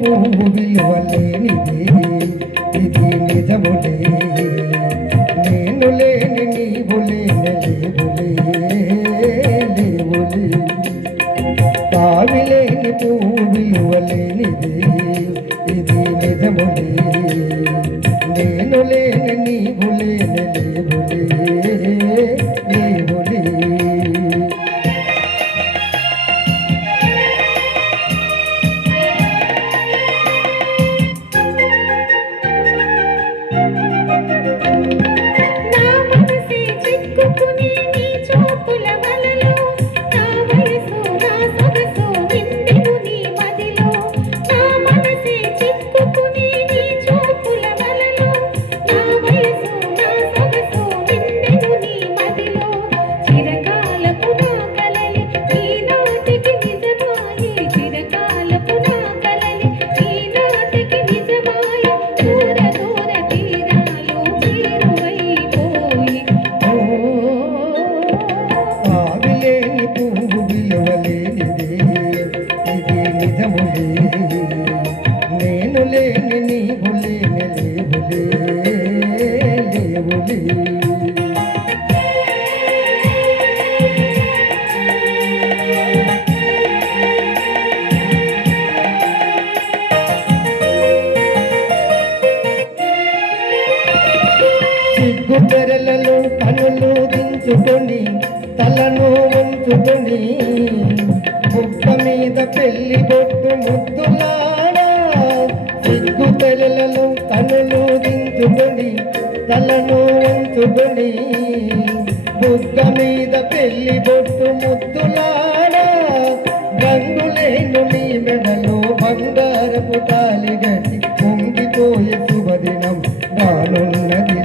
పువ్వు విలువలేనిది ఇది నిజములే నేను లేని నీవు లేని లేవులే తావిలేని పువ్వు విలువలేనిది ఇది నిజములే నేను లేని నీవు లేని లేవులే నేను లేని నీవు లేని లేవులే సిగ్గు తెరలలో పనులు దించుకొని తలను ఉంచుకొని బుక్క మీద పెళ్లి బొట్టు ముద్దులాడా సిగ్గు తెరలలో తనులు దించుకొని తలను ఉంచుకొని బుక్క మీద పెళ్లి బొట్టు ముద్దులాడా రంగులేను నీ మెడలో బంగారపు తాలి గట్టి పొంగిపోయే శుభదినం రానున్నది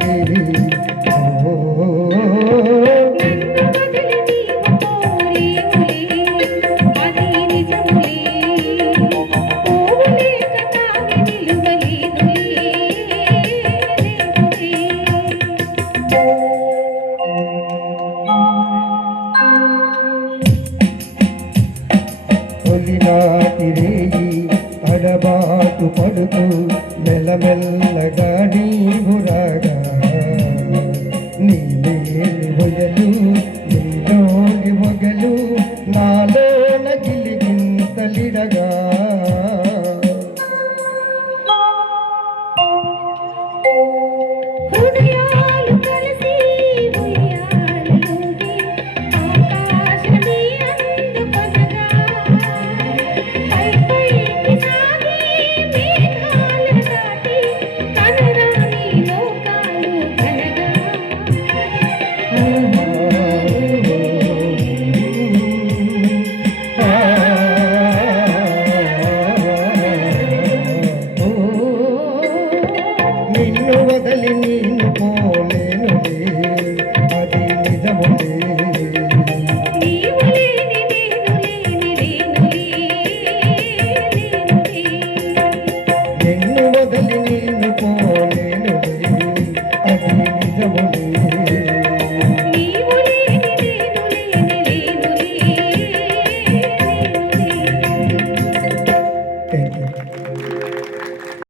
తొలినాటి రేయి అడబాటు పడుతూ మెల్లమెల్లగా నీవురాగా నీలేని వయలు నీలోని వగలు నాలోన గిలిగింతలిడగా నిన్ను వదలి నేను పోలేనులే అది నిజములే నిన్ను వదలి నేను పోలేనులే అది నిజములే